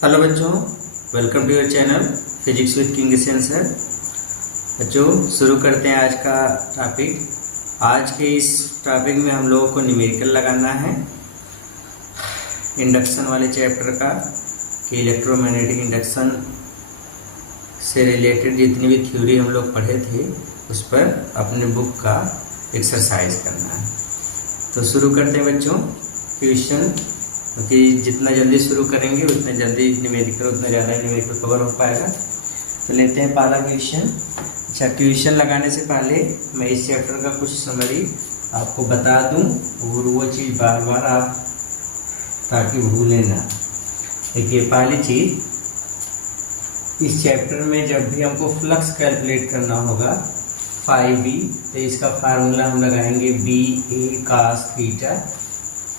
Hello बच्चों, welcome to your channel physics with king sir. बच्चों शुरू करते हैं आज का टॉपिक। आज के इस टॉपिक में हम लोगों को न्यूमेरिकल लगाना है इंडक्शन वाले चैप्टर का कि इलेक्ट्रोमैग्नेटिक इंडक्शन से रिलेटेड जितनी भी थ्योरी हम लोग पढ़े थे उस पर अपने बुक का एक्सरसाइज करना है। तो शुरू करते हैं बच्चों। क्वेश्चन क्योंकि जितना जल्दी शुरू करेंगे उतना जल्दी न्यूमेरिकल उतना ज़्यादा न्यूमेरिकल कवर हो पाएगा। तो लेते हैं पहला क्वेश्चन। अच्छा, क्वेश्चन लगाने से पहले मैं इस चैप्टर का कुछ समरी आपको बता दूं और वो चीज़ बार बार आप ताकि भूलें ना। देखिए, पहली चीज़, इस चैप्टर में जब भी हमको फ्लक्स कैलकुलेट करना होगा φb, तो इसका फार्मूला हम लगाएंगे BA cos थीटा।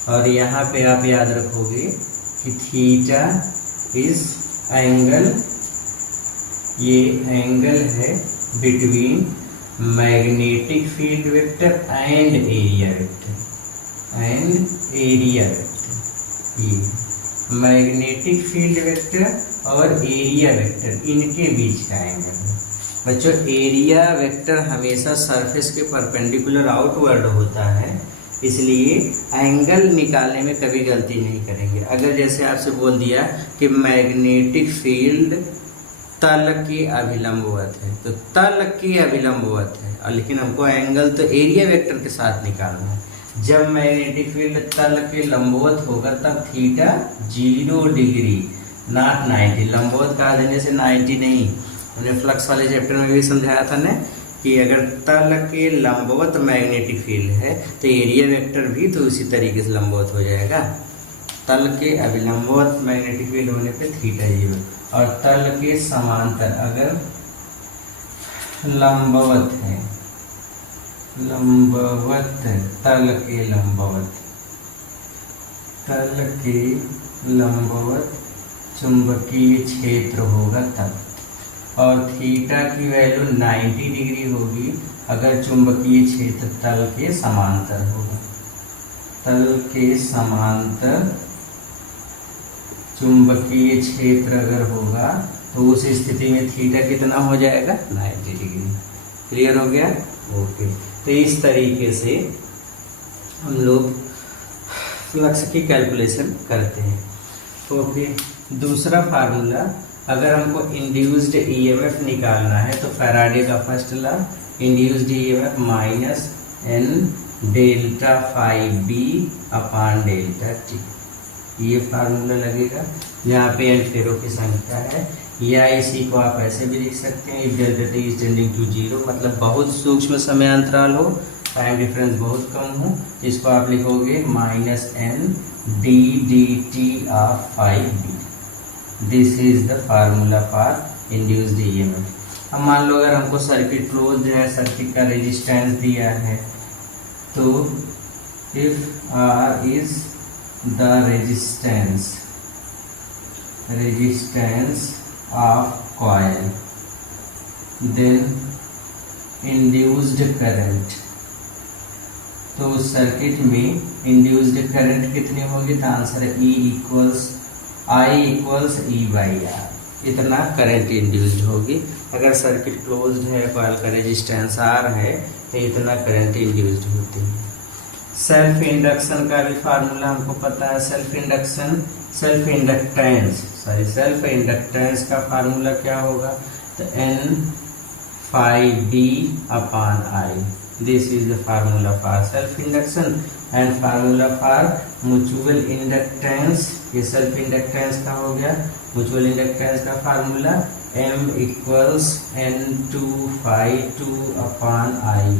और यहाँ पे आप याद रखोगे कि थीटा इज एंगल, ये एंगल है between magnetic field vector and area vector. ये मैग्नेटिक फील्ड वेक्टर और एरिया वेक्टर, इनके बीच का एंगल है। बच्चों, एरिया वेक्टर हमेशा सरफेस के परपेंडिकुलर आउटवर्ड होता है, इसलिए एंगल निकालने में कभी गलती नहीं करेंगे। अगर जैसे आपसे बोल दिया कि मैग्नेटिक फील्ड तल के अभिलंबवत है, तो तल के अभिलंबवत है, और लेकिन हमको एंगल तो एरिया वेक्टर के साथ निकालना है। जब मैग्नेटिक फील्ड तल के लंबवत होगा तब थीटा 0 डिग्री नॉट 90। लंबवत कहा देने से 90 नहीं, हमने फ्लक्स वाले चैप्टर में भी समझाया था ना कि अगर तल के लंबवत मैग्नेटिक फील्ड है तो एरिया वेक्टर भी तो उसी तरीके से लंबवत हो जाएगा। तल के अभिलंबवत मैग्नेटिक फील्ड होने पे थीटा 0, और तल के समांतर अगर लंबवत है, तल के लंबवत चुंबकीय क्षेत्र होगा तब, और थीटा की वैल्यू 90 डिग्री होगी अगर चुंबकीय क्षेत्र तल के समांतर होगा। तल के समांतर चुंबकीय क्षेत्र अगर होगा तो उस स्थिति में थीटा कितना हो जाएगा? 90 डिग्री। क्लियर हो गया? ओके। तो इस तरीके से हम लोग फ्लक्स की कैलकुलेशन करते हैं। तो फिर दूसरा फार्मूला, अगर हमको इंड्यूस्ड ईएमएफ निकालना है तो फैराडे का first law, induced EMF minus n delta phi B upon delta T, ये फार्मूला लगेगा। यहाँ पे n फेरों की संख्या है, या इसी को आप ऐसे भी लिख सकते हैं, delta T is tending to 0, मतलब बहुत सूक्ष्म समय अंतराल हो, टाइम डिफरेंस बहुत कम हो, इसको आप लिखोगे minus n D D T of phi B. This is the formula for induced EMF. अब मान लो अगर हमको सर्किट क्लोज है, सर्किट का रेजिस्टेंस दिया है, तो if R is the resistance of coil, then induced current, तो उस सर्किट में इंड्यूस्ड करंट कितनी होगी? तो आंसर है I equals E by R. इतना करंट इंड्यूस्ड होगी। अगर सर्किट क्लोज्ड है, कॉइल का रेजिस्टेंस R है, तो इतना करंट इंड्यूस्ड होती है। सेल्फ इंडक्शन का भी फार्मूला हमको पता है। सेल्फ इंडक्टेंस का फार्मूला क्या होगा? तो n phi B upon I. This is the formula for self induction and formula for mutual inductance. ये सेल्फ इंडक्टेंस का हो गया। म्यूचुअल इंडक्टेंस का formula m equals n2 phi 2 upon I.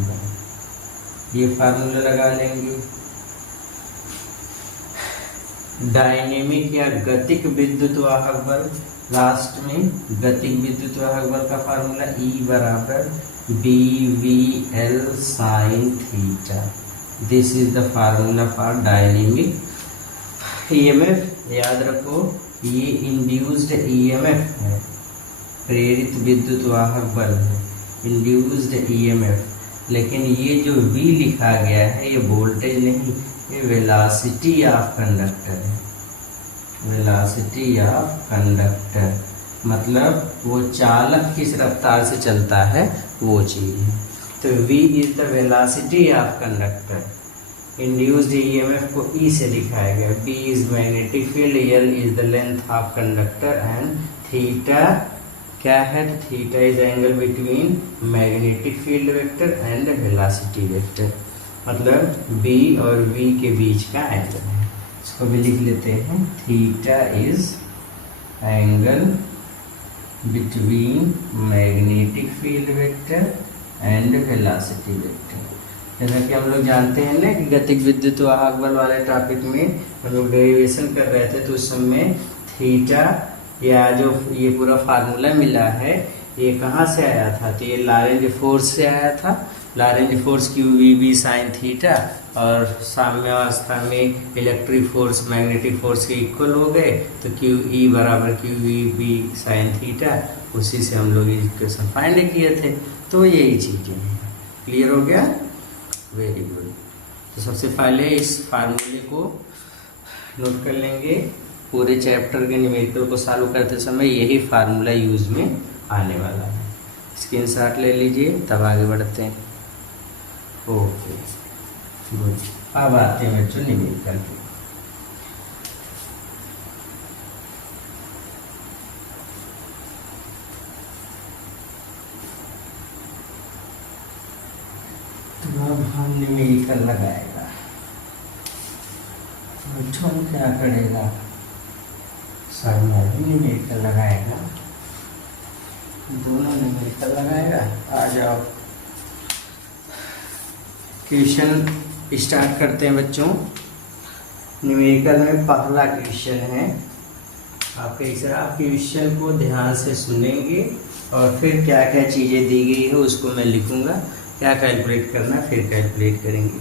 ये फार्मूला लगा लेंगे। डायनेमिक या गतिक विद्युत वाहक बल, लास्ट में गतिक विद्युत वाहक बल का फार्मूला E बराबर BVL sine theta. This is the formula for dynamic EMF. याद रखो, ये इंड्यूस्ड ईएमएफ है, प्रेरित विद्युत वाहक बल है, इंड्यूस्ड ईएमएफ। लेकिन ये जो V लिखा गया है ये वोल्टेज नहीं, ये वेलोसिटी ऑफ कंडक्टर है। वेलोसिटी ऑफ कंडक्टर, मतलब वो चालक किस रफ्तार से चलता है वो चीज है। तो v is the velocity of conductor. Induced EMF को E से दिखाया गया। B is magnetic field, L is the length of conductor and theta क्या है? Theta is angle between magnetic field vector and velocity vector, मतलब B और V के बीच का एंगल है। इसको भी लिख लेते हैं, theta is angle between magnetic field vector and velocity vector. जैसा कि हम लोग जानते हैं ना कि गतिज विद्युत वाहक बल वाले टॉपिक में हम लोग डेरिवेशन कर रहे थे, तो उस समय थीटा या जो ये पूरा फार्मूला मिला है ये कहाँ से आया था? तो ये लॉरेंज फोर्स से आया था। Lorentz force Q V B sine theta, और साम्यावस्था में इलेक्ट्रिक फोर्स मैग्नेटिक फोर्स के इक्वल हो गए, तो क्यू ई बराबर Q V B sine theta, उसी से हम लोग इक्वेशन फाइंड किए थे। तो यही चीज़ें हैं। क्लियर हो गया? Very good. तो सबसे पहले इस फार्मूले को नोट कर लेंगे। पूरे चैप्टर के न्यूमेरिकल को सॉल्व करते समय यही फार्मूला यूज में आने वाला है। स्क्रीनशॉट ले लीजिए, तब आगे बढ़ते हैं। Okay good. अब आते हैं बच्चों न्यूमेरिकल पे। तो अब हम न्यूमेरिकल लगाएगा, बच्चों क्या करेगा? सामने भी न्यूमेरिकल लगाएगा, दोनों न्यूमेरिकल लगाएगा। आ जाओ, क्वेश्चन स्टार्ट करते हैं बच्चों। न्यूमेरिकल में पहला क्वेश्चन है। आप क्वेश्चन को ध्यान से सुनेंगे और फिर क्या क्या चीज़ें दी गई है उसको मैं लिखूंगा, क्या कैलकुलेट करना फिर कैलकुलेट करेंगे।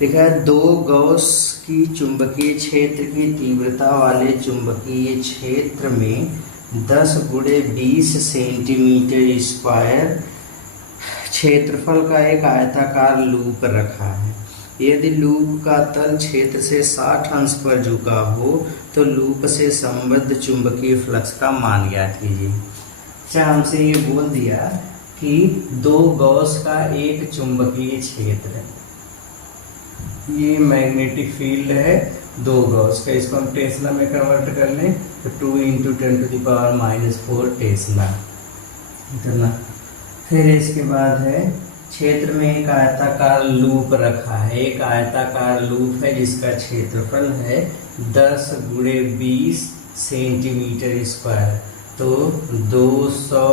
लिखा है, दो गॉस की चुंबकीय क्षेत्र की तीव्रता वाले चुंबकीय क्षेत्र में 10 गुणे 20 सेंटीमीटर स्क्वायर क्षेत्रफल का एक आयताकार लूप रखा है। यदि लूप का तल क्षेत्र से 60 अंश पर झुका हो तो लूप से संबद्ध चुंबकीय फ्लक्स का मान ज्ञात कीजिए। अच्छा, हमसे ये बोल दिया कि दो गॉस का एक चुंबकीय क्षेत्र है, ये मैग्नेटिक फील्ड है दो गॉस का, इसको हम टेस्ला में कन्वर्ट कर लें तो 2 × 10⁻⁴ टेस्ला इतना। फिर इसके बाद है क्षेत्र में एक आयताकार लूप रखा है। एक आयताकार लूप है जिसका क्षेत्रफल है 10 × 20 सेंटीमीटर स्क्वायर, तो 200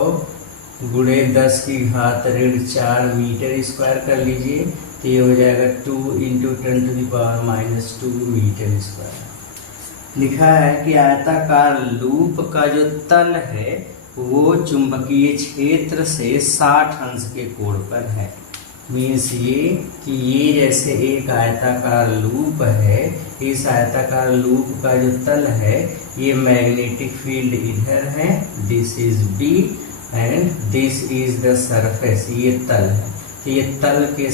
× 10⁴ मीटर स्क्वायर कर लीजिए, तो ये हो जाएगा 2 × 10⁻⁻² मीटर स्क्वायर। लिखा है कि आयताकार लूप का जो तल है वो चुंबकीय क्षेत्र से 60 अंश के कोण पर है। मीन्स ये कि ये जैसे एक आयताकार लूप है, इस आयताकार लूप का जो तल है ये मैग्नेटिक फील्ड इधर है, this is B and this is the surface, ये तल है। तो ये तल के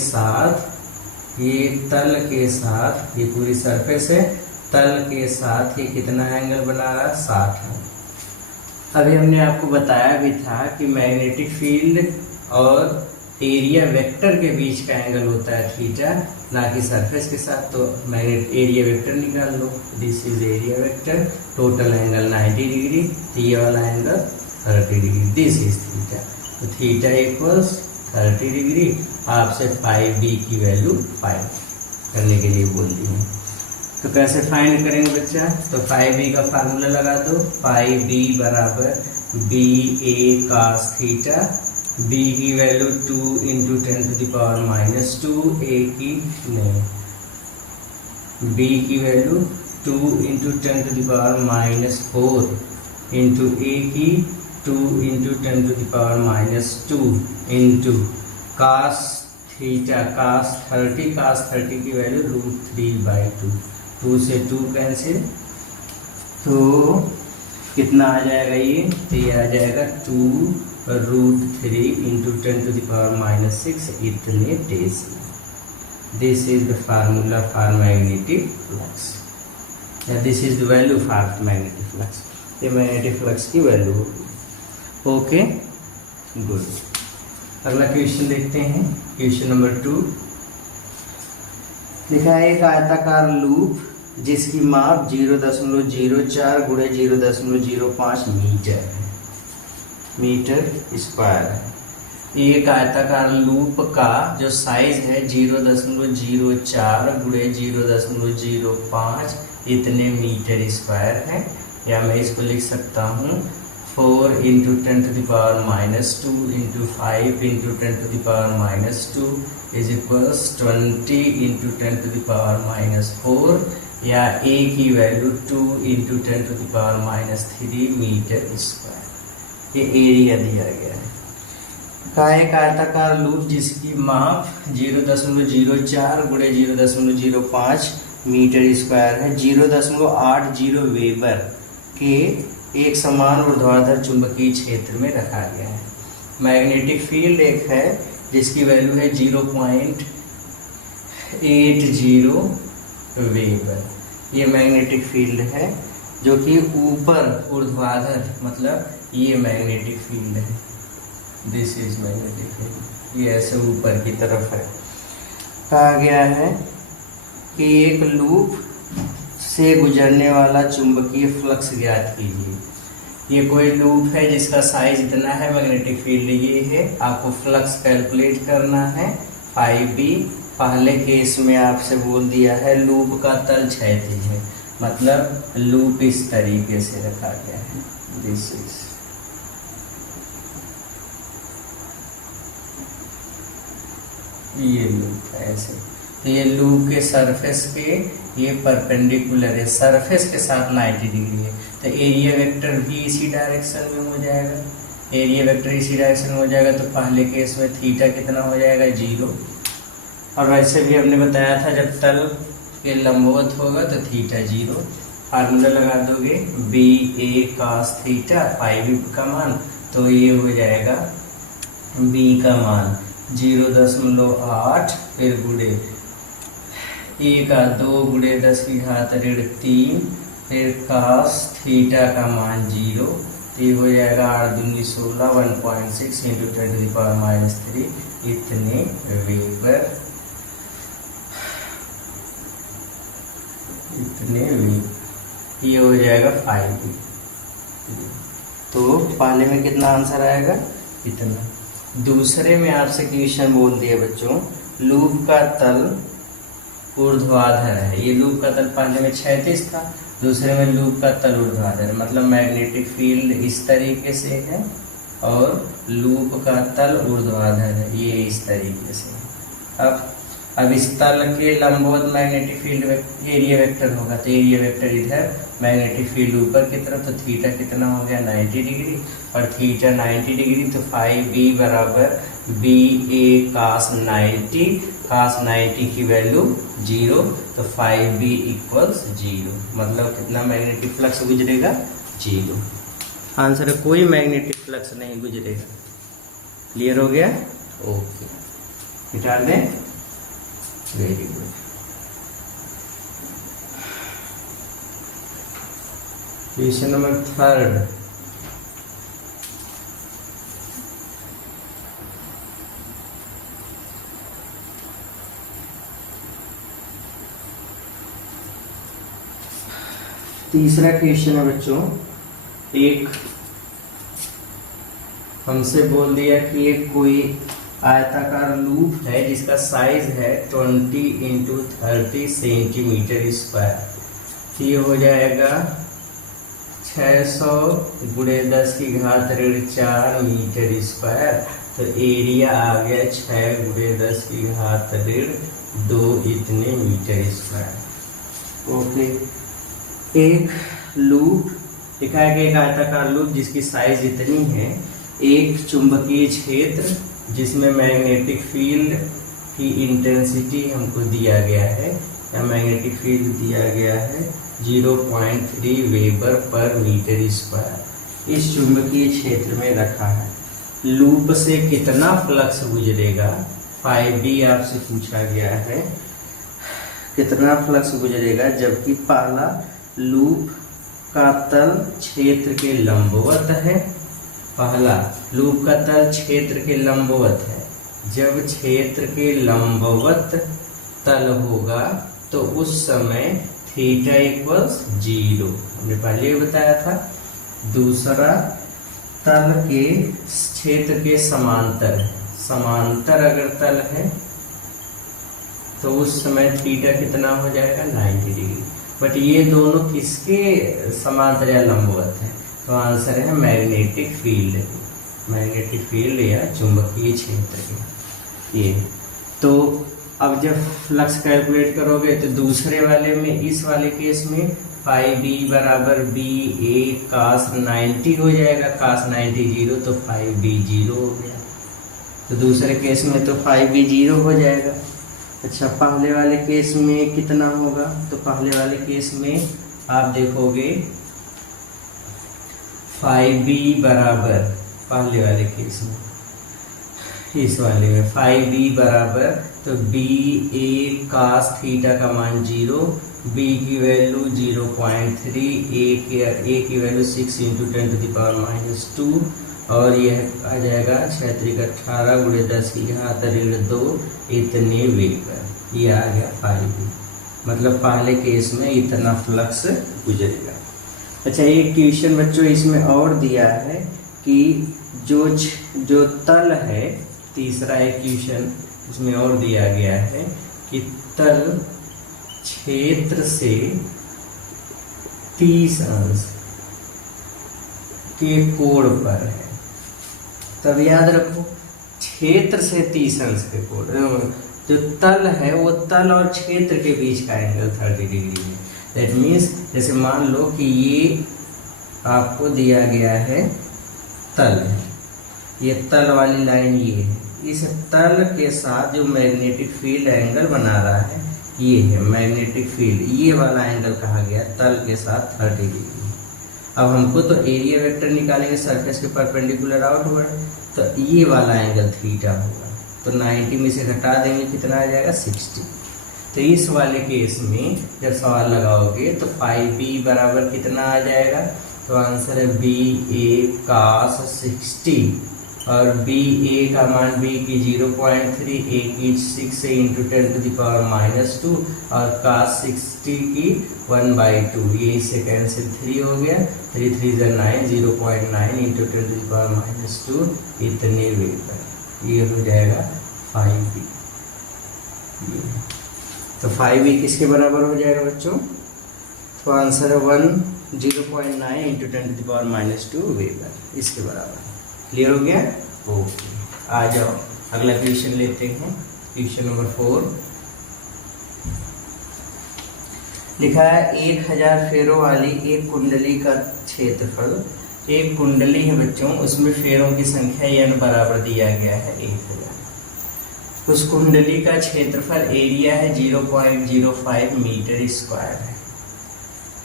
साथ ये पूरी सरफेस है, तल के साथ ये कितना एंगल बना रहा? 60 है। अभी हमने आपको बताया भी था कि मैग्नेटिक फील्ड और एरिया वेक्टर के बीच का एंगल होता है थीटा, ना कि सरफेस के साथ। तो मैग्नेट एरिया वेक्टर निकाल लो, this is area vector, total angle 90 degree, तो ये वाला angle 30 degree, this is theta. तो थीटा इक्वल्स 30 डिग्री। आपसे 5b की वैल्यू 5 करने के लिए बोल दी है। तो कैसे फाइंड करेंगे बच्चा? तो 5b का फार्मूला लगा दो, 5b बराबर ba cos थीटा, b की वैल्यू 2 × 10⁻⁻², a की नहीं, b की वैल्यू 2 × 10⁻⁴ इंटू a की 2 × 10⁻² इंटू cos थीटा, cos 30 की वैल्यू √3/2, 2 से 2 कैंसिल, तो कितना आ जाएगा ये? तो ये आ जाएगा 2√3 × 10⁻⁶ इतने tesla. This is the formula for magnetic flux. या this is the value of magnetic flux. ये मैग्नेटिक फ्लक्स की वैल्यू होगी। Okay good. अगला क्वेश्चन देखते हैं। क्वेश्चन नंबर 2 लिखा है एक आयताकार लूप जिसकी माप 0.04 गुणे 0.05 मीटर है, मीटर स्क्वायर है। एक आयताकार लूप का जो साइज है 0.04 गुणे 0.05 इतने मीटर स्क्वायर है। या मैं इसको लिख सकता हूँ 4 × 10⁻⁻2 × 5 × 10⁻⁻2 इज इक्वल्स 20 × 10⁻⁴, या a की वैल्यू 2 × 10⁻³ मीटर स्क्वायर। ये एरिया दिया गया है। का एक आयताकार लूप जिसकी माप 0.04 गुणे 0.05 मीटर स्क्वायर है, 0.80 वेबर के एक समान ऊर्ध्वाधर चुंबकीय क्षेत्र में रखा गया है। मैग्नेटिक फील्ड एक है जिसकी वैल्यू है 0.80 वेबर। ये मैग्नेटिक फील्ड है जो कि ऊपर ऊर्ध्वाधर, मतलब ये मैग्नेटिक फील्ड है, दिस इज मैग्नेटिक फील्ड, ये ऐसे ऊपर की तरफ है। कहा गया है कि एक लूप से गुजरने वाला चुंबकीय फ्लक्स ज्ञात कीजिए। ये कोई लूप है जिसका साइज इतना है, मैग्नेटिक फील्ड ये है, आपको फ्लक्स कैलकुलेट करना है 5b। पहले केस में आपसे बोल दिया है लूप का तल क्षैतिज है, मतलब लूप इस तरीके से रखा गया है, दिस इज। ये लूप है ऐसे, तो ये लूप के सरफेस के ये परपेंडिकुलर है, सरफेस के साथ 90 डिग्री है, तो एरिया वेक्टर भी इसी डायरेक्शन में हो जाएगा। एरिया वेक्टर इसी डायरेक्शन में हो जाएगा, तो पहले केस में थीटा कितना हो जाएगा 0। और वैसे भी हमने बताया था जब तल के लंबवत होगा तो थीटा 0। फार्मूला लगा दोगे BA cos थीटा 5 का मान, तो ये हो जाएगा B का मान 0.8 फिर गुणे A का 2 गुणे 10⁻³ फिर cos थीटा का मान 0, तो ये हो जाएगा 8 दूनी 16 1.6 × 10⁻³ इतने वेबर, इतने वेबर। ये हो जाएगा 5b। तो पहले में कितना आंसर आएगा इतना। दूसरे में आपसे क्वेश्चन बोल दिया बच्चों, लूप का तल ऊर्ध्वाधर है। ये लूप का तल पहले में क्षैतिज था, दूसरे में लूप का तल ऊर्ध्वाधर, मतलब मैग्नेटिक फील्ड इस तरीके से है और लूप का तल ऊर्ध्वाधर है, ये इस तरीके से। अब इस तल के लंबवत मैग्नेटिक फील्ड एरिया वेक्टर होगा, तो एरिया वेक्टर इधर, मैग्नेटिक फील्ड ऊपर की तरफ, तो थीटा कितना हो गया 90 डिग्री, और थीटा 90 डिग्री, तो 5b बराबर BA cos 90, cos 90 की वैल्यू 0, तो 5b इक्वल्स 0, मतलब कितना मैग्नेटिक फ्लक्स गुजरेगा 0। आंसर है कोई मैग्नेटिक फ्लक्स नहीं गुजरेगा। क्लियर हो गया? ओके, मिटा दें। Very good. Question number 3। तीसरा क्वेश्चन है बच्चों, एक हमसे बोल दिया कि एक कोई आयताकार लूप है जिसका साइज है 20 × 30 सेंटीमीटर स्क्वायर। ये हो जाएगा 600 गुणे 10⁻⁴ मीटर स्क्वायर, तो एरिया आ गया 6 गुणे 10⁻² इतने मीटर स्क्वायर। ओके, एक लूप लिखा है कि एक आयताकार लूप जिसकी साइज इतनी है, एक चुंबकीय क्षेत्र जिसमें मैग्नेटिक फील्ड की इंटेंसिटी हमको दिया गया है, या मैग्नेटिक फील्ड दिया गया है 0.3 वेबर पर मीटर स्क्वायर, इस चुंबकीय क्षेत्र में रखा है। लूप से कितना फ्लक्स गुजरेगा 5b आपसे पूछा गया है, कितना फ्लक्स गुजरेगा, जबकि पहला लूप का तल क्षेत्र के लंबवत है। पहला, लूप का तल क्षेत्र के लंबवत है। जब क्षेत्र के लंबवत तल होगा तो उस समय थीटा इक्वल्स 0, हमने पहले ही बताया था। दूसरा, तल के क्षेत्र के समांतर है। समांतर अगर तल है तो उस समय थीटा कितना हो जाएगा 90 डिग्री। बट ये दोनों किसके समांतर या लंबवत है? तो आंसर है मैग्नेटिक फील्ड, मैग्नेटिक फील्ड या चुंबकीय क्षेत्र के। ये तो अब जब फ्लक्स कैलकुलेट करोगे तो दूसरे वाले में, इस वाले केस में फाई बी बराबर बी ए कास 90 हो जाएगा। कास 90 0 तो फाई बी 0 हो गया। तो दूसरे केस में तो फाई बी 0 हो जाएगा। अच्छा, पहले वाले केस में कितना होगा? तो पहले वाले केस में आप देखोगे फाई बी बराबर, पहले वाले केस में, इस वाले में फाई बी बराबर तो बी ए कास थीटा का मान 0, बी की वैल्यू 0.3, ए की वैल्यू 6 × 10⁻², और यह आ जाएगा 6×18 × 10 की घात -2 इतने वेग पर। ये आ गया फाई बी, मतलब पहले केस में इतना फ्लक्स गुजरेगा। अच्छा, एक क्वेश्चन बच्चों इसमें और दिया है कि जो तल है, तीसरा एक क्वेश्चन इसमें और दिया गया है कि तल क्षेत्र से 30 अंश के कोण पर है। तब याद रखो, क्षेत्र से 30 अंश के कोण, जो तल है वो तल और क्षेत्र के बीच का एंगल 30 डिग्री है। दैट मीन्स जैसे मान लो कि ये आपको दिया गया है तल है, ये तल वाली लाइन ये है, इस तल के साथ जो मैग्नेटिक फील्ड एंगल बना रहा है ये है मैग्नेटिक फील्ड। ये वाला एंगल कहा गया तल के साथ 30 डिग्री। अब हमको तो एरिया वेक्टर निकालेंगे सरफेस के परपेंडिकुलर आउटवर्ड, तो ये वाला एंगल थीटा होगा। तो 90 में से घटा देंगे, कितना आ जाएगा 60। तो इस वाले केस में जब सवाल लगाओगे तो फाई बी बराबर कितना आ जाएगा? तो आंसर है बी ए कास 60, और बी ए का मान बी की 0.3, ए की 6 × 10⁻², और कास 60 की 1/2। ये इससे कैंसिल 3 हो गया, 3 3 9, 0.9 × 10⁻², इतने वेग पर। ये हो जाएगा फाई बी। तो फाई बी किसके बराबर हो जाएगा बच्चों? तो आंसर है 0.9 × 10⁻² वेबर, इसके बराबर। क्लियर हो गया? ओके, आ जाओ अगला क्वेश्चन लेते हैं। क्वेश्चन नंबर 4 लिखा है 1000 फेरों वाली एक कुंडली का क्षेत्रफल। एक कुंडली है बच्चों, उसमें फेरों की संख्या n बराबर दिया गया है 1000। उस कुंडली का क्षेत्रफल एरिया है 0.05 मीटर स्क्वायर है।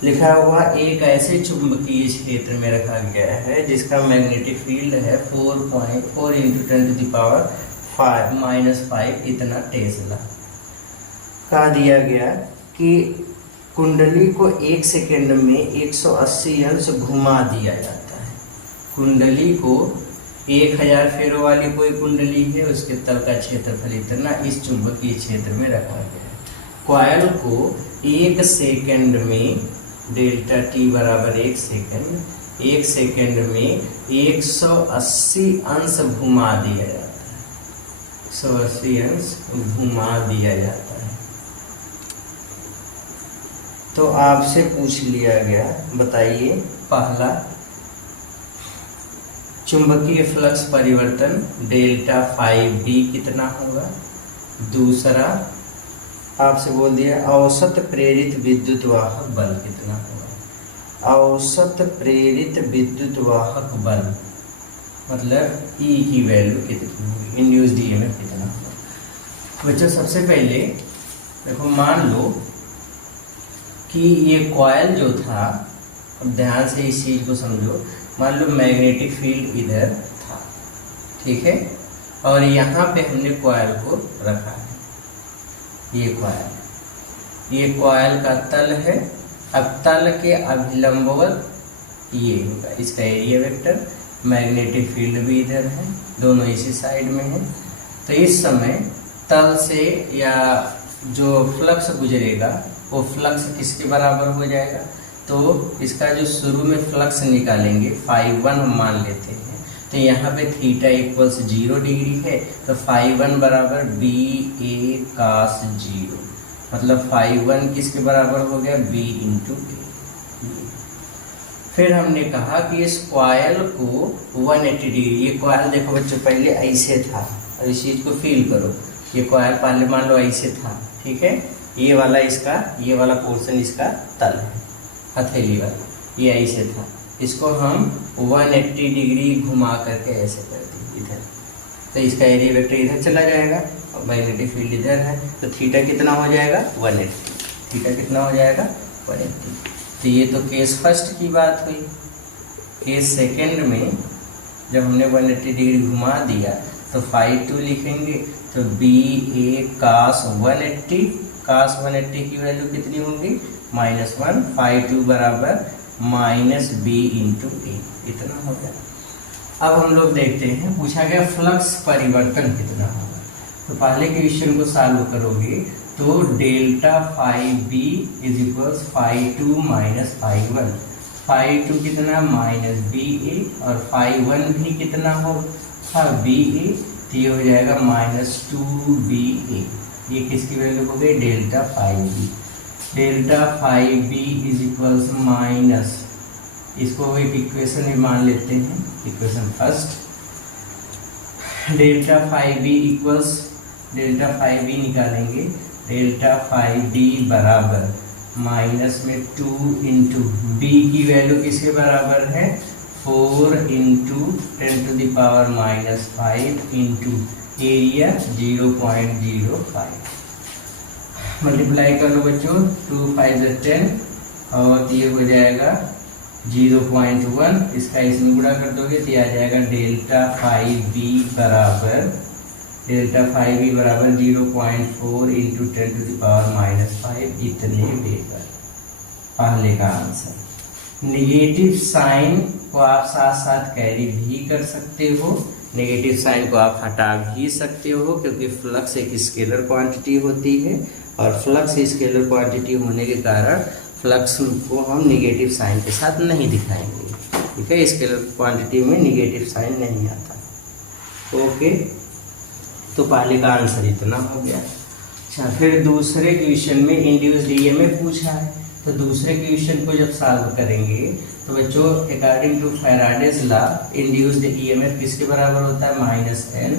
लिखा हुआ एक ऐसे चुंबकीय क्षेत्र में रखा गया है जिसका मैग्नेटिक फील्ड है 4.4 × 10⁻⁵ इतना टेस्ला। कहा दिया गया कि कुंडली को 1 सेकेंड में 180 अंश घुमा दिया जाता है। कुंडली को 1000 फेरों वाली कोई कुंडली है, उसके तल का क्षेत्रफल इतना इस चुंबकीय क्षेत्र में रखा गया है। कॉइल को 1 सेकेंड में डेल्टा टी बराबर 1 सेकेंड, 1 सेकेंड में 180 अंश घुमा दिया जाता है। 180 अंश घुमा दिया जाता है। तो आपसे पूछ लिया गया, बताइए, पहला चुंबकीय फ्लक्स परिवर्तन डेल्टा फाई बी कितना होगा। दूसरा आपसे बोल दिया औसत प्रेरित विद्युत वाहक बल कितना होगा। औसत प्रेरित विद्युत वाहक बल मतलब E की वैल्यू कितनी होगी, इंड्यूस्ड ईएमएफ कितना होगा। बच्चों सबसे पहले देखो, मान लो कि ये कॉइल जो था, अब ध्यान से इस चीज को समझो। मान लो मैग्नेटिक फील्ड इधर था, ठीक है, और यहाँ पे हमने कॉइल को रखा है। ये कॉइल का तल है अब तल के अभिलंबवत ये होगा इसका एरिया वेक्टर, मैग्नेटिक फील्ड भी इधर है, दोनों इसी साइड में है। तो इस समय तल से या जो फ्लक्स गुजरेगा वो फ्लक्स किसके बराबर हो जाएगा, तो इसका जो शुरू में फ्लक्स निकालेंगे φ1 हम मान लेते हैं, तो यहाँ पे थीटा इक्वल्स 0 डिग्री है, तो φ1 बराबर बी ए कास 0, मतलब φ1 किसके बराबर हो गया, b इंटू ए। फिर हमने कहा कि इस कॉइल को 180 डिग्री, ये कॉइल देखो बच्चों पहले ऐसे था, और इस चीज़ को फील करो, ये कॉइल पहले मान लो ऐसे था, ठीक है, ये वाला इसका, ये वाला पोर्शन इसका तल है, हथेली वाला, ये ऐसे था, इसको हम 180 डिग्री घुमा करके ऐसे कर दें इधर, तो इसका एरिया वेक्टर इधर चला जाएगा और मैग्नेटिक फील्ड इधर है, तो थीटा कितना हो जाएगा 180, थीटा कितना हो जाएगा 180। तो ये तो केस फर्स्ट की बात हुई। केस सेकंड में जब हमने 180 डिग्री घुमा दिया तो φ2 लिखेंगे, तो बी ए कास 180, कास 180 की वैल्यू कितनी होगी -1, φ2 बराबर -b इंटू ए, इतना हो गया। अब हम लोग देखते हैं, पूछा गया फ्लक्स परिवर्तन कितना होगा, तो पहले क्वेश्चन को सॉल्व करोगे तो delta φb is equals φ2 minus φ1, φ2 कितना -ba और φ1 भी कितना होगा ba, तो ये हो जाएगा -2ba, ये किसकी वैल्यू हो गई delta φb, delta φb is equals minus, इसको एक इक्वेशन में मान लेते हैं, equation first, delta φb equals, delta φb निकालेंगे, डेल्टा φb बराबर माइनस में 2 इंटू बी की वैल्यू किसके बराबर है 4 इंटू 10⁻⁻5 इंटू एरिया 0.05, मल्टीप्लाई कर लो बच्चों, 2 5 10 और ये हो जाएगा 0.1, इसका इसमें गुणा कर दोगे तो आ जाएगा डेल्टा φb बराबर 0.4 इंटू 10⁻⁻5 इतने देगा। पहले का आंसर। निगेटिव साइन को आप साथ साथ कैरी भी कर सकते हो, नेगेटिव साइन को आप हटा भी सकते हो, क्योंकि फ्लक्स एक स्केलर क्वांटिटी होती है और फ्लक्स स्केलर क्वांटिटी होने के कारण फ्लक्स को हम निगेटिव साइन के साथ नहीं दिखाएंगे, ठीक है, स्केलर क्वांटिटी में निगेटिव साइन नहीं आता। ओके, तो पहले का आंसर इतना हो गया। अच्छा, फिर दूसरे क्वेश्चन में इंड्यूस्ड ईएमएफ पूछा है, तो दूसरे क्वेश्चन को जब सॉल्व करेंगे तो बच्चों according to Faraday's law induced EMF किसके बराबर होता है -n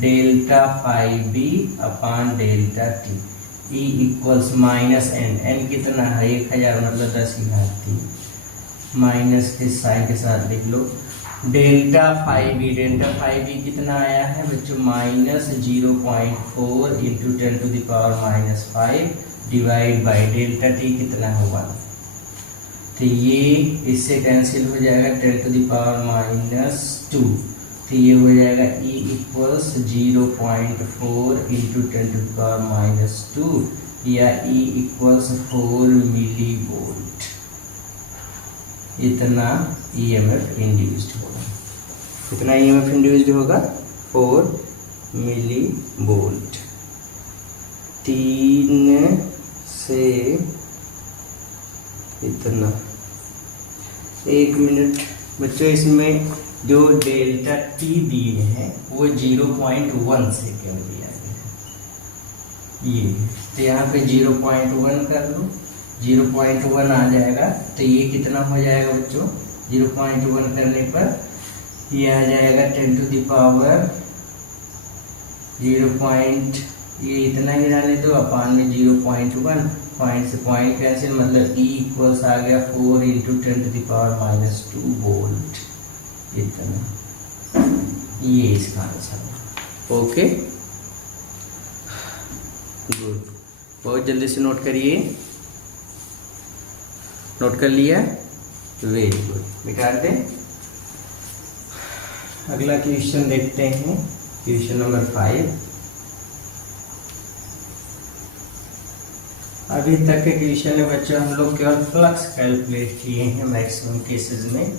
delta φb upon delta t, E equals -n कितना है 1000 मतलब 10⁻³ माइनस के साइन के साथ लिख लो, डेल्टा φb कितना आया है बच्चों -0.4 into 10⁻⁻5 divide by delta t कितना होगा, तो ये इससे कैंसिल हो जाएगा 10⁻⁻2, तो ये हो जाएगा E इक्वल्स 0.4 इंटू 10⁻⁻2 या E इक्वल्स 4 मिली वोल्ट, इतना ईएमएफ इंड्यूस्ड होगा। कितना ईएमएफ इंड्यूस्ड होगा 4 मिली वोल्ट। 3 से इतना, 1 मिनट बच्चों, इसमें जो डेल्टा टी दिए हैं वो 0.1 सेकेंड दिया गया है, ये तो यहाँ पे 0.1 कर लो, 0.1 आ जाएगा, तो ये कितना हो जाएगा बच्चों 0.1 करने पर ये आ जाएगा 10⁻0. ये इतना ही रहने दो, अपान में 0.1, पॉइंट से पॉइंट कैंसिल, मतलब E इक्वल्स आ गया 4 इंटू 10⁻⁻2 वोल्ट, इतना, ये इसका आंसर। ओके, गुड, बहुत जल्दी से नोट करिए, नोट कर लिया, वेरी गुड, मिटा दें। अगला क्वेश्चन देखते हैं, क्वेश्चन नंबर 5। अभी तक के क्वेश्चन में बच्चों हम लोग केवल फ्लक्स कैलकुलेट किए हैं मैक्सिमम केसेस में,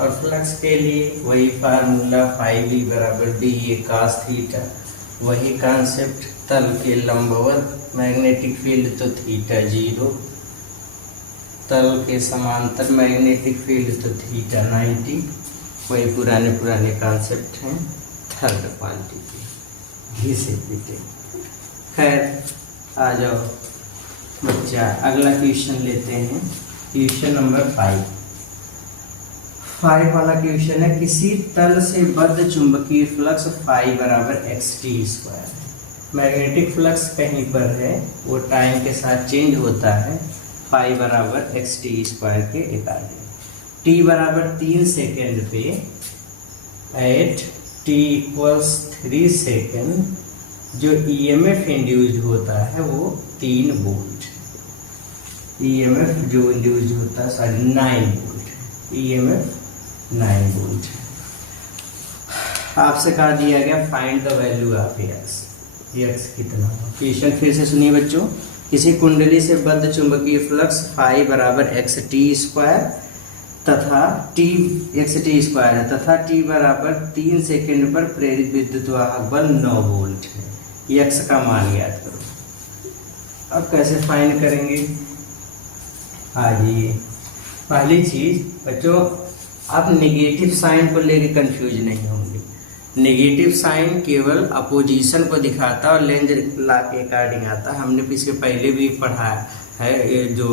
और फ्लक्स के लिए वही फार्मूला फाइव ई बराबर डी ए कास थीटा, वही कॉन्सेप्ट तल के लंबवत मैग्नेटिक फील्ड तो थीटा जीरो, तल के समांतर मैग्नेटिक फील्ड तो थीटा 90, वही पुराने कॉन्सेप्ट हैं थर्ड क्वांटिटी घी से पीटे। खैर आ जाओ बच्चा, अगला क्वेश्चन लेते हैं, क्वेश्चन नंबर 5 वाला क्वेश्चन है, किसी तल से बद्ध चुंबकीय फ्लक्स फाई बराबर x T square. Magnetic flux कहीं पर है, वो टाइम के साथ चेंज होता है, फाई बराबर एक्स टी स्क्वायर के अकॉर्डिंग। टी बराबर 3 सेकेंड पे एट टी इक्वल्स 3 सेकेंड जो ईएमएफ इंड्यूस्ड होता है वो 3 वोल्ट। ईएमएफ जो इंड्यूस्ड होता है 9 वोल्ट, ईएमएफ 9 वोल्ट। आपसे कहा दिया गया find the value of x, x कितना हो। क्वेश्चन फिर से सुनिए बच्चों, किसी कुंडली से बद्ध चुंबकीय फ्लक्स फाई बराबर एक्स टी स्क्वायर तथा टी एक्स टी स्क्वायर है तथा टी बराबर 3 सेकेंड पर प्रेरित विद्युत वाहक बल 9 वोल्ट है। एक्स का मान ज्ञात करो। अब कैसे फाइंड करेंगे, आइए पहली चीज बच्चों, आप नेगेटिव साइन को लेके कंफ्यूज नहीं होंगे। नेगेटिव साइन केवल अपोजिशन को दिखाता है और लेंज लॉ के अकॉर्डिंग आता है। हमने इसके पहले भी पढ़ाया है, जो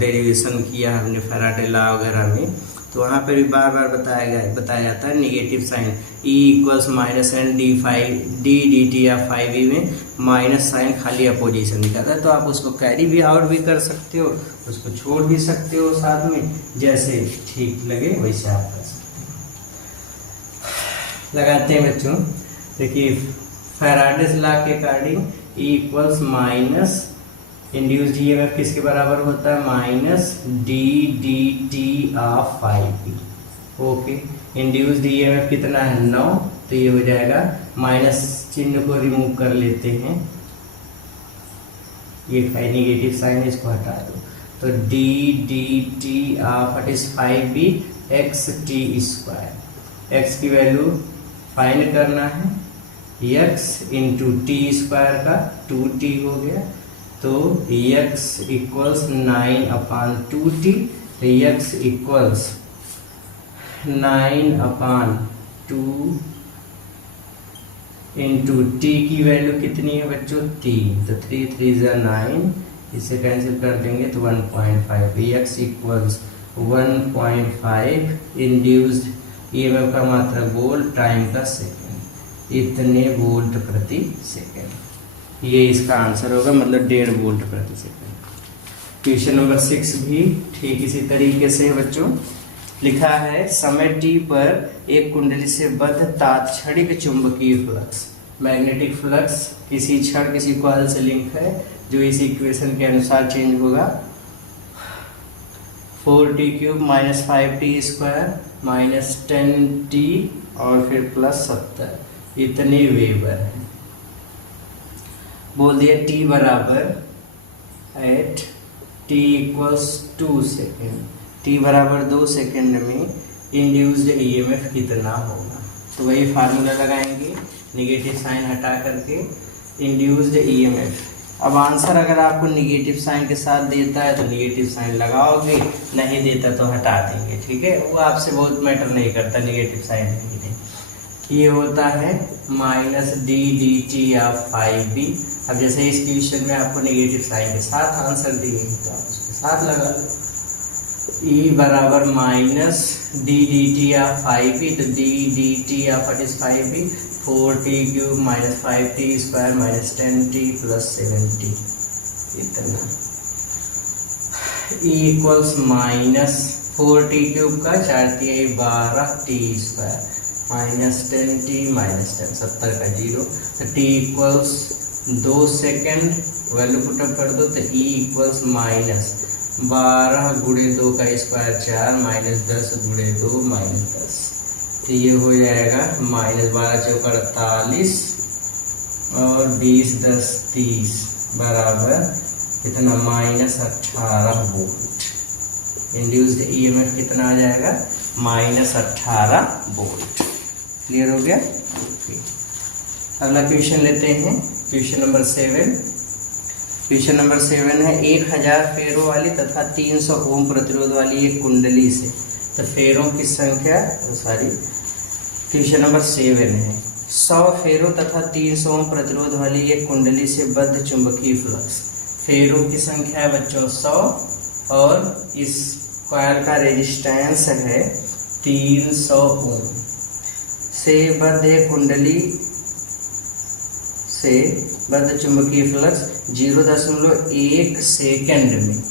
डेरिवेशन किया हमने फैराडे लॉ वगैरह में, तो वहाँ पर भी बार बार बताया जाता है negative sign E equals minus n d D t या 5e में माइनस साइन खाली अपोजिशन दिखाता है, तो आप उसको कैरी भी आउट भी कर सकते हो, उसको छोड़ भी सकते हो साथ में, जैसे ठीक लगे वैसे आप कर सकते हो। लगाते हैं बच्चों, देखिए फैराडेज लॉ के according E equals minus induced EMF किसके बराबर होता है, minus D D T of 5e। Okay, induced EMF कितना है 9, तो ये हो जाएगा, माइनस चिन्ह को रिमूव कर लेते हैं, ये नेगेटिव साइन इसको हटा दो, तो D D T of what is 5e x T square. X की वैल्यू फाइंड करना है, एक्स इंटू टी स्क्वायर का 2t हो गया, तो x इक्वल्स 9/2t, तो x इक्वल्स 9/2 इंटू टी की वैल्यू कितनी है बच्चों 3, तो 3 3 ज़ा 9, इसे कैंसिल कर देंगे तो 1.5, x इक्वल्स 1.5 इंड्यूस्ड ईएमएफ का मात्रा वोल्ट टाइम का सेकेंड, इतने वोल्ट प्रति सेकेंड, ये इसका आंसर होगा, मतलब 1.5 वोल्ट प्रति सेकेंड। क्वेश्चन नंबर 6 भी ठीक इसी तरीके से है बच्चों, लिखा है समय t पर एक कुंडली से बद्ध तात्क्षणिक चुंबकीय फ्लक्स, मैग्नेटिक फ्लक्स किसी क्षण किसी कॉइल से लिंक है, जो इस इक्वेशन के अनुसार चेंज होगा, 4t³ minus 5t square minus 10t और फिर प्लस 70, इतने वेबर है। बोल दिया t बराबर at t equals 2 second, t बराबर 2 सेकेंड में इंड्यूस्ड ईएमएफ कितना होगा, तो वही फार्मूला लगाएंगे, नेगेटिव साइन हटा करके इंड्यूस्ड ईएमएफ। अब आंसर अगर आपको नेगेटिव साइन के साथ देता है तो नेगेटिव साइन लगाओगे, नहीं देता तो हटा देंगे, ठीक है, वो आपसे बहुत मैटर नहीं करता नेगेटिव साइन नहीं। ये होता है minus D D T of 5b। अब जैसे इस क्वेश्चन में आपको नेगेटिव साइन के साथ आंसर दिए तो आप उसके साथ लगा लो, E बराबर minus D D T of 5b, तो D D T of what is 5b 4t³ minus 5t square minus 10t plus 7t, इतना। E इक्वल्स माइनस 4t³ का 4 12t square minus 10t minus 10, 70 का 0, तो t equals 2 second value put up कर दो, तो E equals minus 12 गुणे 2 का square 4 minus 10 गुणे 2 माइनस 10, तो ये हो जाएगा माइनस 12 चौका 48 और 20 10 30 बराबर कितना, -18 वोल्ट। इंड्यूस्ड ईएमएफ कितना आ जाएगा, -18 वोल्ट। क्लियर हो गया। अगला क्वेश्चन लेते हैं, क्वेश्चन नंबर 7। क्वेश्चन नंबर 7 है 1000 फेरों वाली तथा 300 ओम प्रतिरोध वाली एक कुंडली से, तो फेरों की संख्या क्वेश्चन नंबर 7 है 100 फेरों तथा 300 ओम प्रतिरोध वाली एक कुंडली से बद्ध चुंबकीय फ्लक्स। फेरों की संख्या है बच्चों 100 और इस कॉइल का रेजिस्टेंस है 300 ओम से बद्ध एक कुंडली से बद्ध चुंबकीय फ्लक्स 0.1 सेकेंड में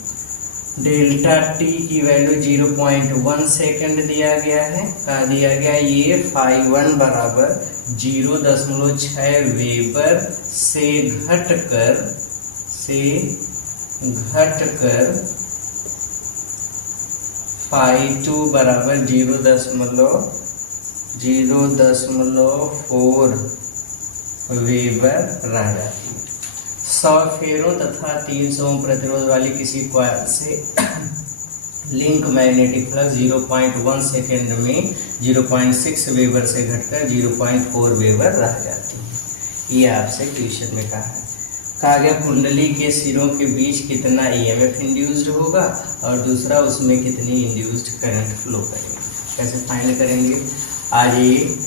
डेल्टा टी की वैल्यू 0.1 सेकेंड दिया गया है। कहा दिया गया, ये φ1 बराबर 0.6 वेबर से घटकर φ2 बराबर 0.4 वेबर रह जाती है। 100 फेरों तथा 300 ओम प्रतिरोध वाली किसी कॉइल से लिंक मैग्नेटिक फ्लक्स 0.1 सेकेंड में 0.6 वेबर से घटकर 0.4 वेबर रह जाती है। ये आपसे क्वेश्चन में कहा गया कुंडली के सिरों के बीच कितना ईएमएफ इंड्यूस्ड होगा और दूसरा उसमें कितनी इंड्यूस्ड करंट फ्लो करेगी। कैसे फाइंड करेंगे, आज ये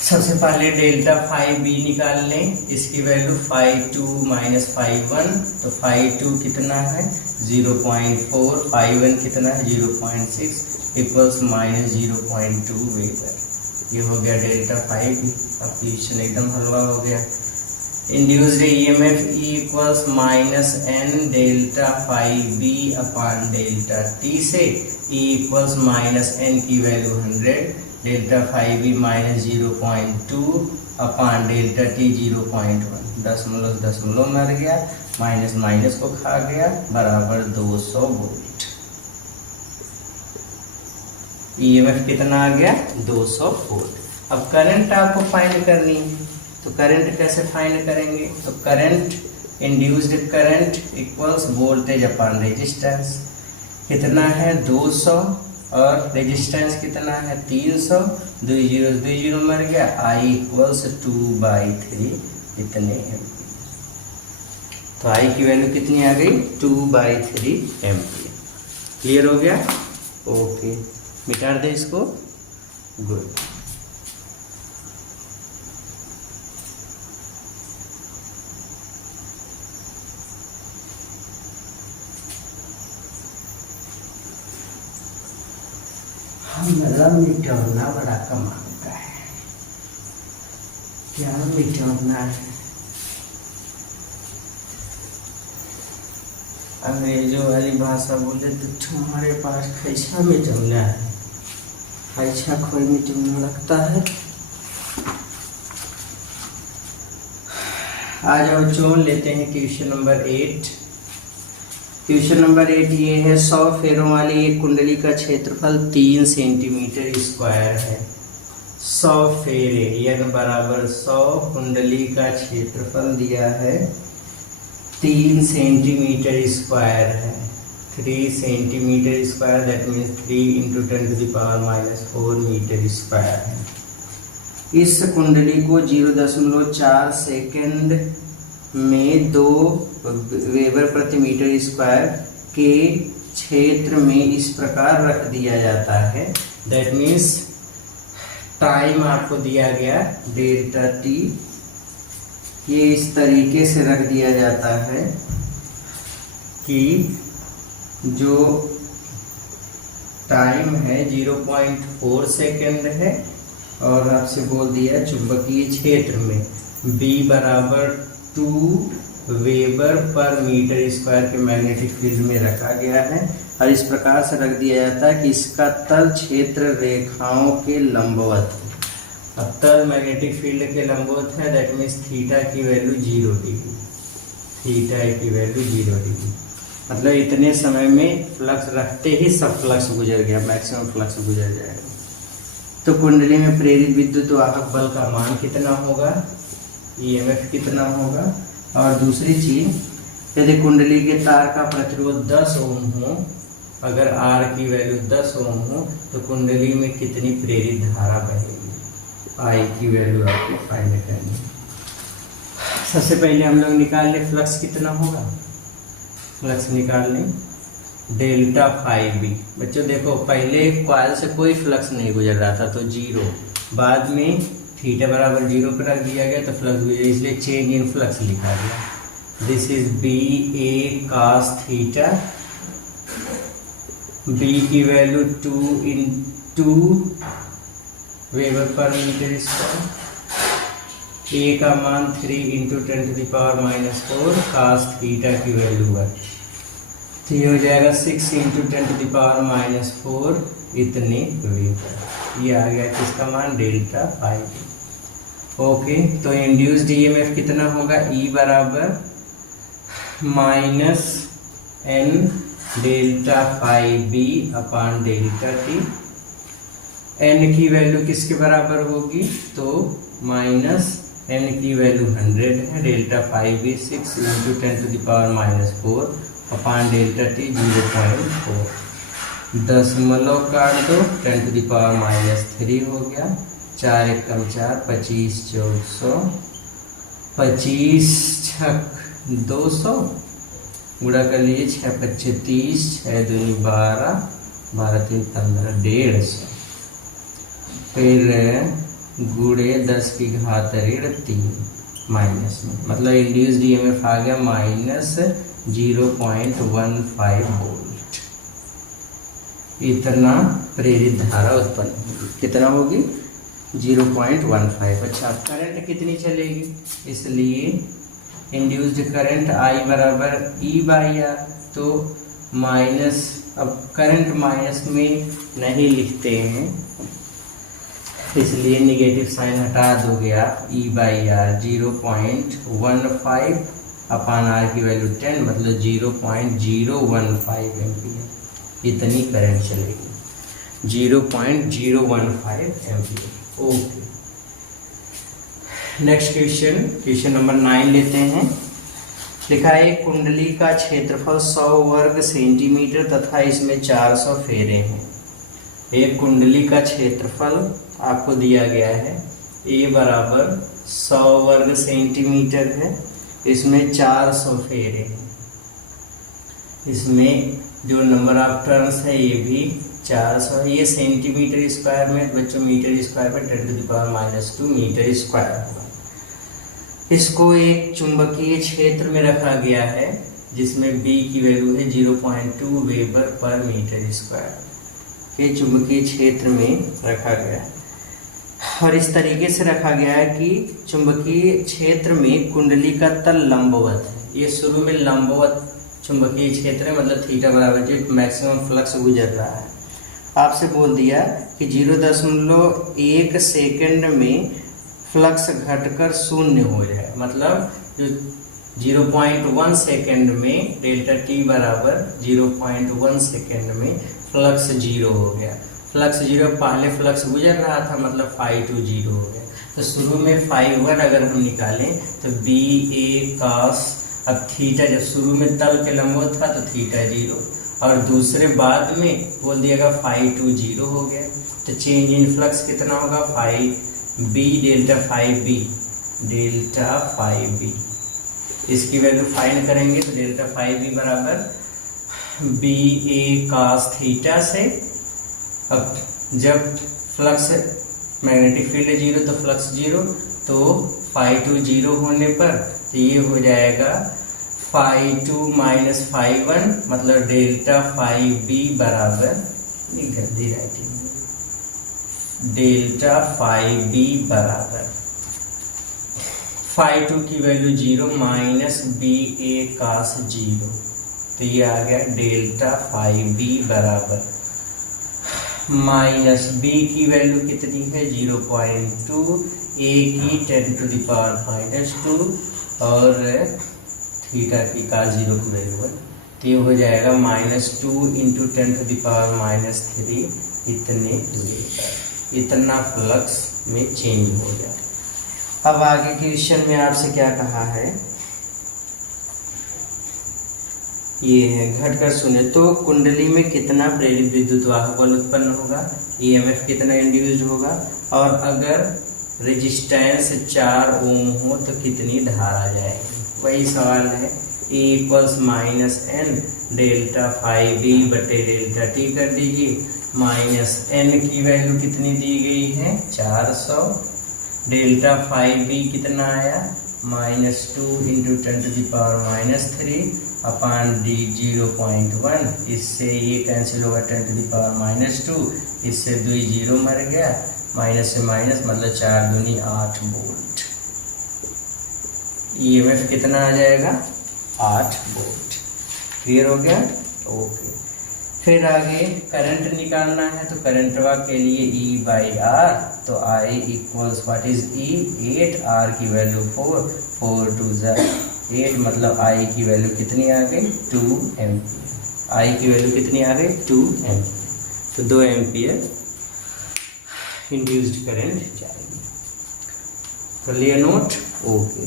सबसे पहले डेल्टा φb निकाल लें। इसकी वैल्यू φ2 माइनस φ1, तो φ2 कितना है 0.4, φ1 कितना है 0.6 इक्वल्स -0.2 वेबर। ये हो गया डेल्टा φb। अब क्वेश्चन एकदम हलवा हो गया। Induced EMF E equals -n delta φb upon delta t से E इक्वल्स -n की value 100 delta φb -0.2 upon delta t 0.1, दशमलव मर गया, माइनस को खा गया, बराबर 200 वोल्ट। ईएमएफ कितना आ गया 200 वोल्ट। अब करंट आपको फाइंड करनी है, तो करंट कैसे फाइंड करेंगे, तो current induced current equals voltage upon resistance. कितना है 200 और रेजिस्टेंस कितना है 300, 2 जीरो मर गया, I इक्वल्स 2/3 इतने एम्पियर। तो I की वैल्यू कितनी आ गई 2/3 एम्पियर। क्लियर हो गया। ओके, मिटा दे इसको। गुड। हमारा मिटाना बड़ा कमाल का है। क्या मिटाना है, अंग्रेजों वाली भाषा बोले तो तुम्हारे पास कैसा मिटाना है, कैसा कोई मिटाना लगता है। आज हम चोन लेते हैं क्वेश्चन नंबर 8। क्वेश्चन नंबर 8 ये है 100 फेरों वाली एक कुंडली का क्षेत्रफल 3 सेंटीमीटर स्क्वायर है। 100 फेरे n बराबर 100, कुंडली का क्षेत्रफल दिया है 3 सेंटीमीटर स्क्वायर है। 3 centimetre square, that means 3 × 10⁻⁻⁴ metre square है। इस कुंडली को 0.4 सेकेंड में 2 वेबर प्रति मीटर स्क्वायर के क्षेत्र में इस प्रकार रख दिया जाता है। दैट मीन्स टाइम आपको दिया गया डेल्टा t, ये इस तरीके से रख दिया जाता है कि जो टाइम है 0.4 सेकेंड है और आपसे बोल दिया चुंबकीय क्षेत्र में B बराबर 2 वेबर पर मीटर स्क्वायर के मैग्नेटिक फील्ड में रखा गया है और इस प्रकार से रख दिया जाता है कि इसका तल क्षेत्र रेखाओं के लंबवत है। अब तल मैग्नेटिक फील्ड के लंबवत है, दैट मीन्स थीटा की वैल्यू 0 डिग्री, थीटा की वैल्यू 0 डिग्री। मतलब इतने समय में फ्लक्स रखते ही सब फ्लक्स गुजर गया, मैक्सिमम फ्लक्स गुजर जाएगा। तो कुंडली में प्रेरित विद्युत वाहक बल का मान कितना होगा, ईएमएफ कितना होगा। और दूसरी चीज यदि कुंडली के तार का प्रतिरोध 10 ओम हो, अगर R की वैल्यू 10 ओम हो तो कुंडली में कितनी प्रेरित धारा बहेगी, I की वैल्यू आपको फाइंड करनी है। सबसे पहले हम लोग निकाल लें फ्लक्स कितना होगा, फ्लक्स निकाल लें डेल्टा फाई बी। बच्चों देखो पहले कॉइल से कोई फ्लक्स नहीं गुजर रहा था तो जीरो, बाद में थीटा बराबर जीरो पर रख दिया गया तो फ्लक्स गुजर, इसलिए चेंज इन फ्लक्स लिखा गया। This is B A cos theta, B की वैल्यू 2 वेबर पर मीटर स्क्वायर, ए का मान 3 इंटू 10⁻⁻⁴ कास थीटा की वैल्यू 1, तो ये हो जाएगा 6 इंटू 10⁻⁴ इतने वेबर। ये आ गया किसका मान, डेल्टा फाई बी। ओके, तो इंड्यूस्ड ईएमएफ कितना होगा, ई बराबर minus n delta phi b upon delta t. N की वैल्यू किसके बराबर होगी, तो माइनस एन की वैल्यू 100 है, delta phi b 6 into 10⁻⁴ upon delta t 0.4, दशमलव काट दो 10⁻³ हो गया, 4 एकम 4, 25 1400, 25 छक 200, गुणा कर लीजिए 6 5 30, 6 दूनी 12, 12 3 15, 150, फिर गुणे 10 की घात ऋण 3 माइनस में, मतलब इंड्यूस्ड ईएमएफ आ गया माइनस 0.15 वोल्ट। इतना प्रेरित धारा उत्पन्न होगी, कितना होगी 0.15। अच्छा, करंट कितनी चलेगी, इसलिए इंड्यूस्ड करंट I बराबर E/R, तो माइनस, अब करंट माइनस में नहीं लिखते हैं इसलिए निगेटिव साइन हटा दोगे आप, E/R 0.15 अपान R की वैल्यू 10, मतलब 0.015 एम्पियर, इतनी करंट चलेगी 0.015 ampere. Okay, next question, question number 9 लेते हैं। लिखा है कुंडली का क्षेत्रफल 100 वर्ग सेंटीमीटर तथा इसमें 400 फेरे हैं। एक कुंडली का क्षेत्रफल आपको दिया गया है, ए बराबर 100 वर्ग सेंटीमीटर है, इसमें 400 फेरे हैं, इसमें जो नंबर ऑफ टर्न्स है ये भी 400 है। ये सेंटीमीटर स्क्वायर में, बच्चों मीटर स्क्वायर में 10⁻² मीटर स्क्वायर होगा। इसको एक चुंबकीय क्षेत्र में रखा गया है जिसमें B की वैल्यू है 0.2 वेबर पर मीटर स्क्वायर, ये चुंबकीय क्षेत्र में रखा गया है। और इस तरीके से रखा गया है कि चुंबकीय क्षेत्र में कुंडली का तल लंबवत है, ये शुरू में लंबवत चुंबकीय क्षेत्र है, मतलब थीटा बराबर जो मैक्सिमम फ्लक्स गुजर रहा है। आपसे बोल दिया कि 0.1 सेकंड में फ्लक्स घटकर 0 हो जाए, मतलब जो 0.1 सेकंड में डेल्टा टी बराबर 0.1 सेकंड में फ्लक्स 0 हो गया। फ्लक्स 0, पहले फ्लक्स गुजर रहा था मतलब φ2 0 हो गया। तो शुरू में φ1 अगर हम निकालें तो बी ए कॉस, अब थीटा जब शुरू में तल के लंबवत था तो थीटा 0, और दूसरे बाद में बोल दिएगा φ2 0 हो गया। तो चेंज इन फ्लक्स कितना होगा, φ B delta phi B, delta phi B, इसकी वैल्यू फाइंड करेंगे तो डेल्टा फाई बी बराबर बी ए कॉस थीटा से, अब जब फ्लक्स मैग्नेटिक फील्ड 0 तो फ्लक्स 0, तो φ2 0 होने पर तो ये हो जाएगा φ2 माइनस φ1, मतलब डेल्टा फाई बी बराबर, गंदी राइटिंग, डेल्टा फाई बी बराबर φ2 की value 0 minus B A cos 0, तो ये आ गया डेल्टा फाई बी बराबर माइनस बी की वैल्यू कितनी है 0.2, ए की 10⁻⁻² और थीटा की का 0 की वैल्यू 1, तो ये हो जाएगा -2 इंटू 10⁻⁻³ इतने लेकर, इतना फ्लक्स में चेंज हो गया। अब आगे क्वेश्चन में आपसे क्या कहा है, ये है घटकर शून्य। तो कुंडली में कितना प्रेरित विद्युत वाहक बल उत्पन्न होगा, ईएमएफ कितना इंड्यूस्ड होगा, और अगर रेजिस्टेंस 4 ओम हो तो कितनी धारा जाएगी। वही सवाल है। E equals minus n delta phi b बटे डेल्टा टी कर दीजिए। माइनस एन की वैल्यू कितनी दी गई है 400, डेल्टा फाइव बी कितना आया -2 इंटू 10⁻³ अपॉन डी 0.1। इससे ये कैंसिल होगा 10⁻², इससे 2 0 मर गया, माइनस से माइनस मतलब 4 दूनी 8 वोल्ट। ईएमएफ कितना आ जाएगा 8 वोल्ट। क्लियर हो गया। ओके, फिर आगे करंट निकालना है तो करंटवा के लिए E बाई आर, तो I equals what is E 8, R की वैल्यू 4, 4 2 8 मतलब I की वैल्यू कितनी आ गई 2 एम्पियर। I की वैल्यू कितनी आ गई 2 एम्पियर। तो 2 एम्पियर इंड्यूस्ड करंट जाएगी। कर लिया नोट। ओके,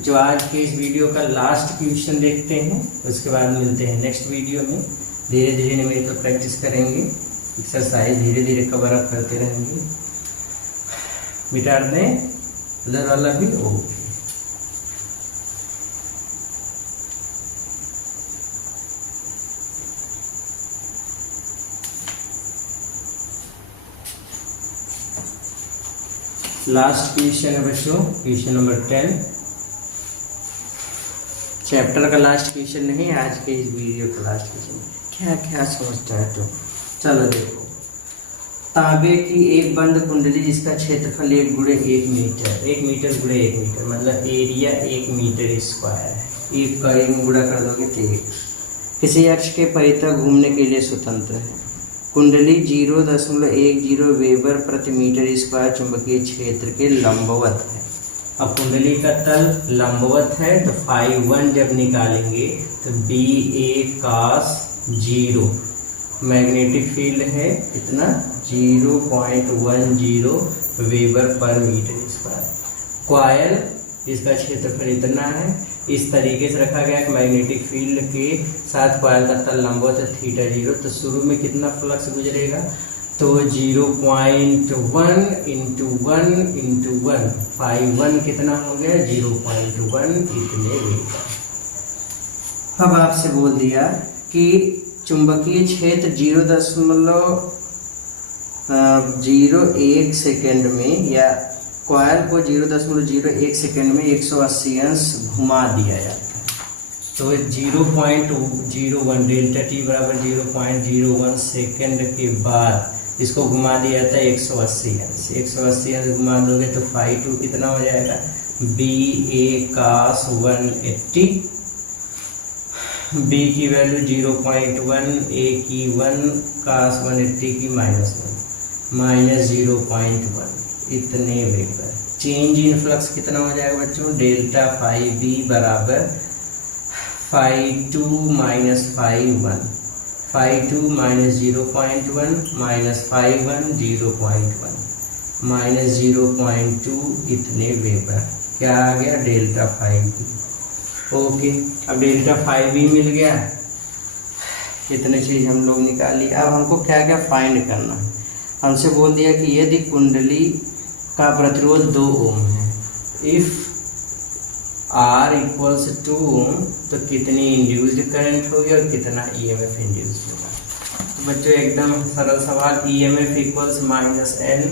जो आज के इस वीडियो का लास्ट क्वेश्चन देखते हैं, उसके बाद मिलते हैं नेक्स्ट वीडियो में। धीरे धीरे न्यूमेरिकल प्रैक्टिस करेंगे, एक्सरसाइज धीरे धीरे कवर अप करते रहेंगे। मिटा दें उधर वाला भी। ओके, लास्ट क्वेश्चन है बच्चों, क्वेश्चन नंबर 10, चैप्टर का लास्ट क्वेश्चन नहीं, आज के इस वीडियो का लास्ट क्वेश्चन। क्या क्या समझता है तो चलो देखो। तांबे की एक बंद कुंडली जिसका क्षेत्रफल 1 × 1 मीटर, 1 मीटर × 1 मीटर मतलब एरिया 1 मीटर स्क्वायर है। एक का 1 गुणा कर दोगे तो 1, किसी अक्ष के परितः घूमने के लिए स्वतंत्र है। कुंडली 0.10 वेबर प्रति मीटर स्क्वायर चुंबकीय क्षेत्र के लंबवत है। अब कुंडली का तल लंबवत है तो φ1 जब निकालेंगे तो BA cos 0, मैग्नेटिक फील्ड है कितना 0.10 वेबर पर मीटर स्क्वायर। कॉयल इसका क्षेत्रफल इतना है। इस तरीके से रखा गया कि मैग्नेटिक फील्ड के साथ कॉयल का तल लंबवत है θ0, तो शुरू में कितना फ्लक्स गुजरेगा तो 0.1 × 1 φ1 कितना हो गया 0.1 इतने वेबर। अब आपसे बोल दिया कि चुंबकीय क्षेत्र 0.01 सेकेंड में या कॉयल को 0.01 सेकेंड में 180 अंश घुमा दिया जाता है। तो 0.01 डेल्टा टी बराबर 0.01 सेकेंड के बाद इसको घुमा दिया जाता है 180 अंश। 180 अंश घुमा दोगे तो φ2 कितना हो जाएगा BA cos 180, B की वैल्यू 0.1, A की 1 cos 180 की -1 -0.1 इतने वेबर। चेंज इन फ्लक्स कितना हो जाएगा बच्चों डेल्टा φB बराबर φ2 -φ1, φ2 -0.1 -φ1 0.1 -0.2 इतने वेबर। क्या आ गया डेल्टा φB। ओके, अब डेल्टा φB मिल गया, इतने चीज हम लोग निकाल ली। अब हमको क्या क्या फाइंड करना है। हमसे बोल दिया कि यदि कुंडली का प्रतिरोध 2 ओम है, इफ R इक्वल्स 2 ओम तो कितनी इंड्यूस्ड करंट होगी और कितना ईएमएफ इंड्यूस्ड होगा। तो बच्चों एकदम सरल सवाल, EMF equals -n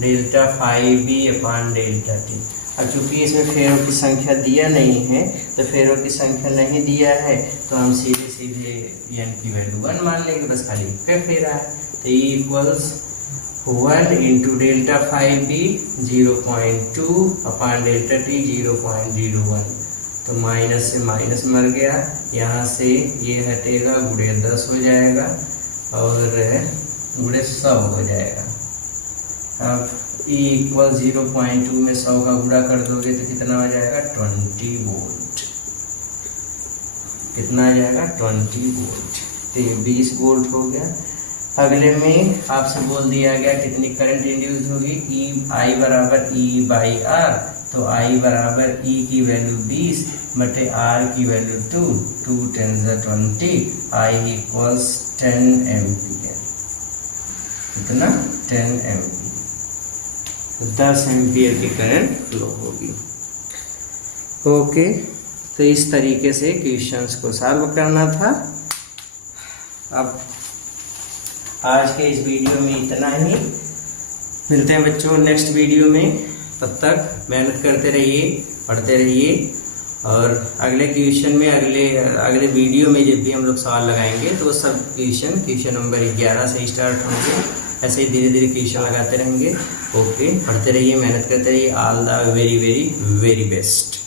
delta φB upon delta T. अब चूंकि इसमें फेरों की संख्या दिया नहीं है, तो फेरों की संख्या नहीं दिया है तो हम सीधे सीधे n की वैल्यू 1 मान लेंगे, बस खाली क्या फेरा है। तो E equals 1 into delta φB 0.2 upon delta T 0.01, तो माइनस से माइनस मर गया, यहाँ से ये हटेगा, गुणे 10 हो जाएगा और गुणे 100 हो जाएगा। अब E इक्वल 0.2 में 100 का गुणा कर दोगे तो कितना हो जाएगा 20 वोल्ट। कितना आ जाएगा 20 वोल्ट, तो 20 वोल्ट हो गया। अगले में आपसे बोल दिया गया कितनी करंट इंड्यूस होगी, I बराबर E बाई आर, तो I बराबर E की वैल्यू 20 बटे R की वैल्यू 2, 2 10 20, I इक्वल्स 10 एम्पियर। कितना? 10 एम्पियर, 10 एम्पियर की करंट फ्लो होगी। ओके, तो इस तरीके से क्वेश्चंस को सॉल्व करना था। अब आज के इस वीडियो में इतना ही, मिलते हैं बच्चों नेक्स्ट वीडियो में। तब तक मेहनत करते रहिए, पढ़ते रहिए, और अगले क्वेश्चन में अगले वीडियो में जब भी हम लोग सवाल लगाएंगे तो वो सब क्वेश्चन नंबर 11 से स्टार्ट होंगे। ऐसे ही धीरे धीरे क्वेश्चन लगाते रहेंगे। ओके, पढ़ते रहिए, मेहनत करते रहिए। All the very very very best.